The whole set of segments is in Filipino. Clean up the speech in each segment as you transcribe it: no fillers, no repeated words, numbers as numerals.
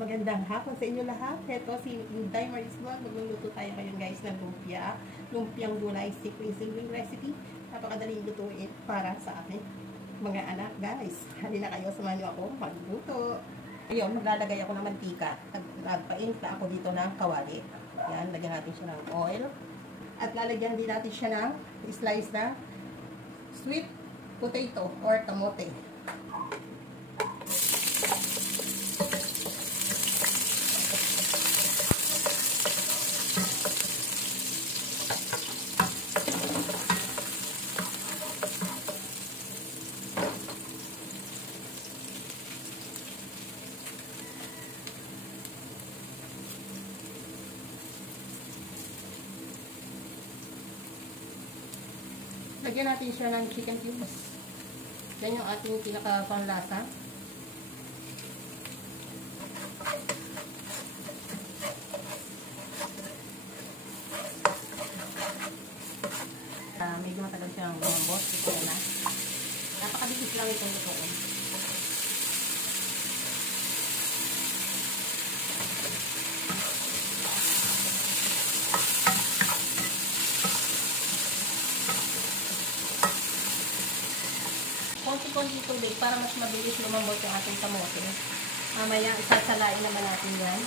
Magandang hapon sa inyo lahat. Ito si Inday Maris Vlog. Magluluto tayo ngayon guys ng lumpia. Lumpiang gulay, simple recipe. Napakadaling lutuin para sa akin mga anak guys. Halina kayo, samahan niyo ako magluto. Ayun, maglalagay ako ng mantika. Nagpaimpla ako dito ng kawali. Yan, lagyan natin siya ng oil. At lalagyan din natin siya ng slice na sweet potato or kamote. Lagyan natin siya ng chicken cubes. Yan yung ating pinaka-panglasa. Medyo matagal siyang lumambot. Ito na. Napakabilis lang itong lutuin. Konti-konti tubig para mas mabilis lumambot yung ating kamote. Mamaya isasalain naman natin yan.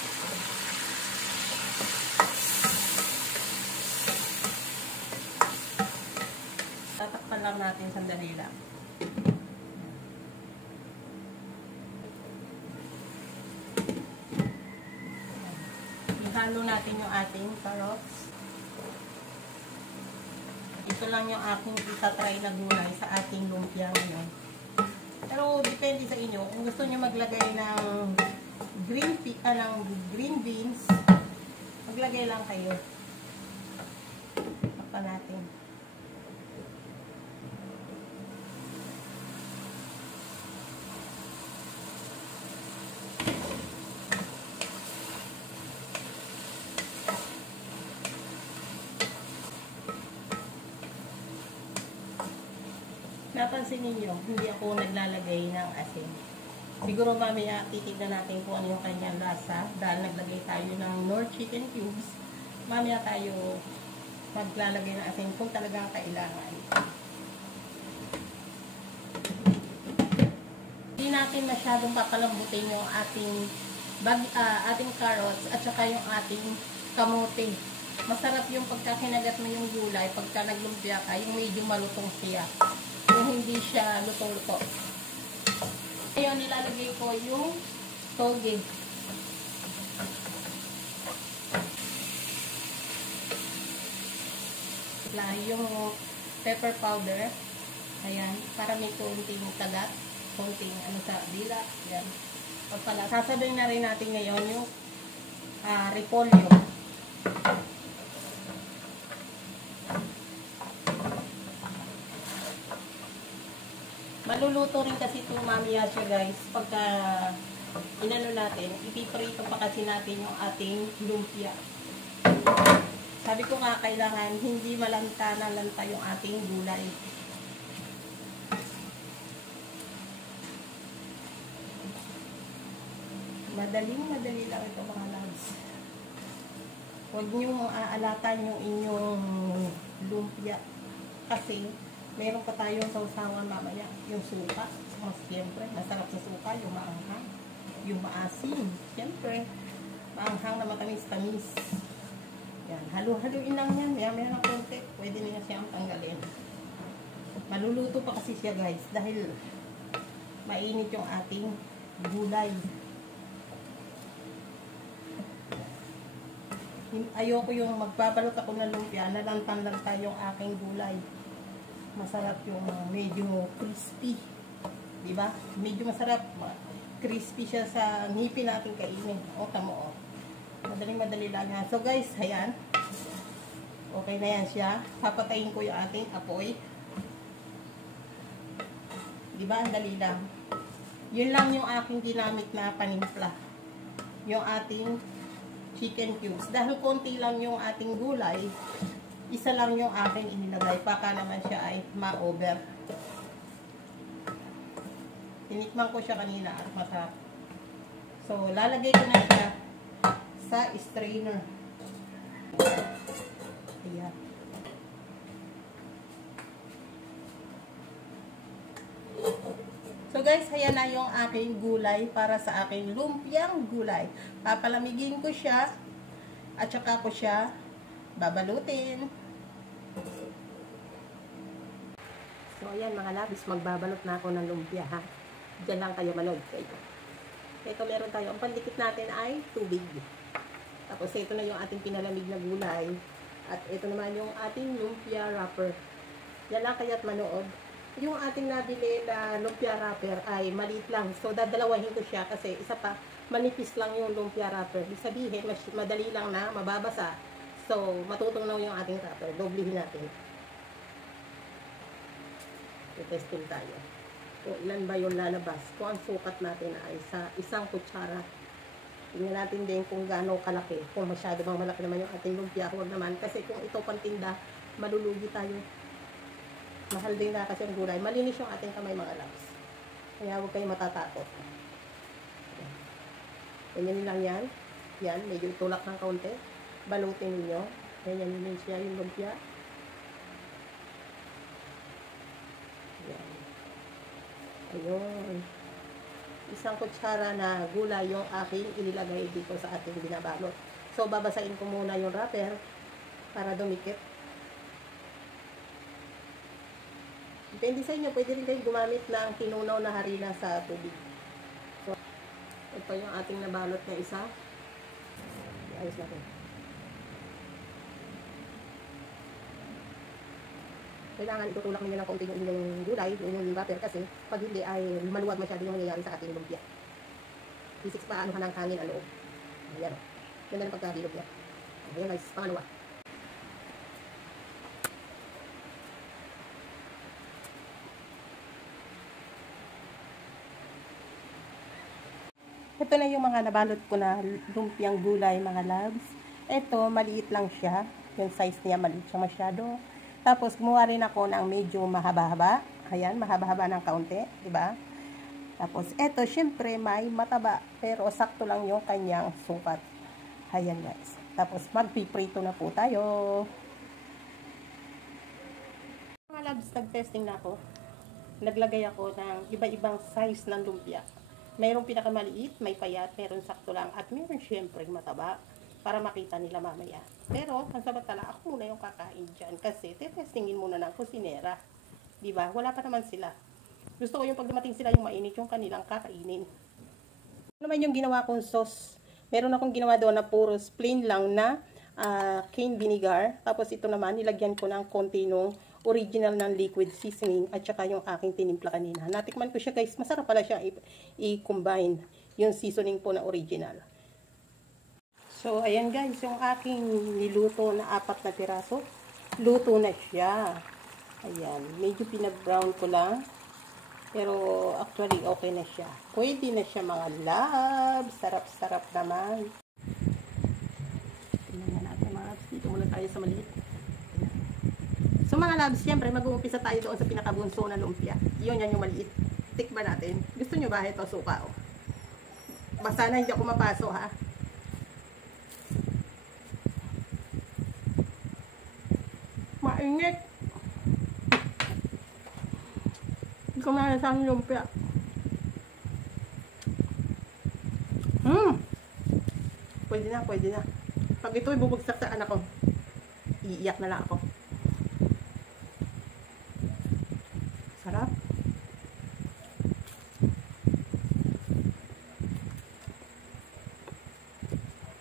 Tatakpan lang natin sandali lang. Ihalo natin yung ating carrots. Ito lang yung aking itatry na gulay sa ating lumpia ngayon. Pero depende sa inyo. Kung gusto nyo maglagay ng green beans, maglagay lang kayo. Takpan natin. Napansin ninyo, hindi ako naglalagay ng asin. Siguro mamaya titignan natin kung ano yung kanyang lasa dahil naglagay tayo ng Knorr chicken cubes. Mamaya tayo maglalagay ng asin kung talagang kailangan. Hindi natin masyadong papalambutin yung ating carrots at saka yung ating kamote. Masarap yung pagkakinagat mo yung gulay, pagka naglumpia ka, yung medyo malutong siya. Kung hindi siya lutong-luto. Ngayon, nilalagay ko yung toge. Yung pepper powder. Ayan, para may konting kagat. Konting sa dila. Ayan. Sasabihin na rin natin ngayon yung repolyo. Maluluto rin kasi ito mamaya siya guys. Pagka inano natin, ipiprito pa kasi natin yung ating lumpia. Sabi ko nga kailangan hindi malanta na lanta yung ating gulay. Madali lang ito mga loves. Huwag nyo aalatan yung inyong lumpia. Kasi meron pa tayong sausawan mamaya. Yung suka. Siyempre, masarap sa suka. Yung maanghang. Yung maasim. Siyempre, maanghang na matamis-tamis. Yan. Halo-haluin lang yan. Maya-maya ng konti. Pwede na siyang tanggalin. Maluluto pa kasi siya guys. Dahil mainit yung ating gulay. Ayoko yung magbabalot ako ng lumpia. Nalantang-lanta yung aking gulay. Masarap yung medyo crispy. Diba? Medyo masarap. Crispy siya sa ngipin natin kainin. O, tamo o. Madali lang yan. So guys, ayan. Okay na yan siya. Papatayin ko yung ating apoy. Diba? Ang dali lang. Yun lang yung aking ginamit na panimpla. Yung ating chicken cubes. Dahil konti lang yung ating gulay, isa lang yung aking inilagay. Baka naman siya ay ma-over. Tinikman ko siya kanina at masarap. So, lalagay ko na siya sa strainer. Ayan. So guys, ayan na yung aking gulay para sa aking lumpiang gulay. Papalamigin ko siya at saka ko siya babalutin. So ayan mga labis, magbabalot na ako ng lumpia ha. Diyan lang kayo manood kayo. Ito meron tayo. Ang pandikit natin ay tubig. Tapos ito na yung ating pinalamig na gulay. At ito naman yung ating lumpia wrapper. Diyan lang kayo at manood. Yung ating nabili na lumpia wrapper ay maliit lang. So, dadalawahin ko siya kasi isa pa, manipis lang yung lumpia wrapper. Ibig sabihin, madali lang na, mababasa. So, matutungnaw yung ating wrapper. Doblehin natin. I-testing tayo. Kung ilan ba yung lalabas. Kung ang sukat natin ay sa isang kutsara. Tingnan natin din kung gaano kalaki. Kung masyado bang malaki naman yung ating lumpia. Huwag naman. Kasi kung ito pang tinda, malulugi tayo. Mahal din na kasi ang gulay. Malinis yung ating kamay mga loves. Kaya huwag kayong matatakot. Ganyan lang yan. Yan, medyo itulak ng kaunti. Balutin ninyo. Ganyan din siya yung lumpia. Yan. Ayun. Isang kutsara na gulay yung aking inilagay dito sa ating binabalot. So, babasain ko muna yung wrapper para dumikit. Depende sa inyo, pwede rin kayo gumamit ng tinunaw na harina sa tubig. So, ito yung ating nabalot na isa. Ayos natin. Kailangan itutulak ninyo ng kaunti yung inyong gulay, yung wrapper, kasi pag hindi ay maluwag masyado yung nangyayari sa ating lumpia. Isik pa ano ka ng hangin ang loob. Ayan. Ganda ng pagkabilog niya. Ayan guys, pangalawa. Ito na yung mga nabalot ko na lumpiang gulay mga loves. Ito, maliit lang siya. Yung size niya, maliit siya masyado. Tapos, gumawa rin ako ng medyo mahaba-haba. Ayan, mahaba-haba ng kaunti. Diba? Tapos, ito, syempre, may mataba. Pero, sakto lang yung kanyang sukat. Ayan, guys. Tapos, magpiprito na po tayo. Mga loves, nag-testing na ako. Naglagay ako ng iba-ibang size ng lumpia. Mayroong pinakamaliit, may payat, mayroong sakto lang, at mayroong syempre mataba para makita nila mamaya. Pero, ang samantala, ako muna yung kakain dyan kasi testingin muna ng kusinera. Diba? Wala pa naman sila. Gusto ko yung pag dumating sila yung mainit yung kanilang kakainin. Ano naman yung ginawa kong sauce? Meron akong ginawa doon na puros plain lang na cane vinegar. Tapos ito naman, nilagyan ko ng konti nung original ng liquid seasoning at saka yung aking tinimpla kanina. Natikman ko siya guys, masarap pala siya i-combine yung seasoning po na original. So, ayan guys, yung aking niluto na 4 na piraso, luto na siya. Ayan, medyo pinag-brown ko lang. Pero actually okay na siya. Pwede na siya mga loves. Sarap-sarap naman. Tingnan natin mga loves. Dito muna tayo sa maliit. So mga loves, siyempre mag-uumpisa tayo doon sa pinakabunso na lumpia. Yun yan yung maliit. Tikman natin. Gusto nyo ba ito suka o? Basta na hindi ako mapaso ha. Mainit. Hindi ko malasang lumpia. Pwede na, pwede na. Pag ito ay bubagsak sa anak ko, iiyak na lang ako. Sarap.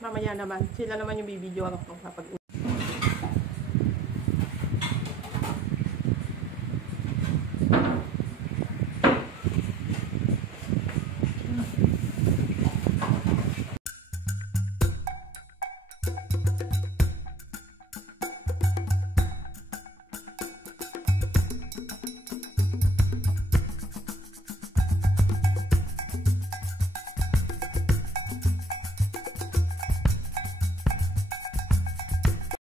Mamaya naman, sila naman yung bibidyoan ko kapag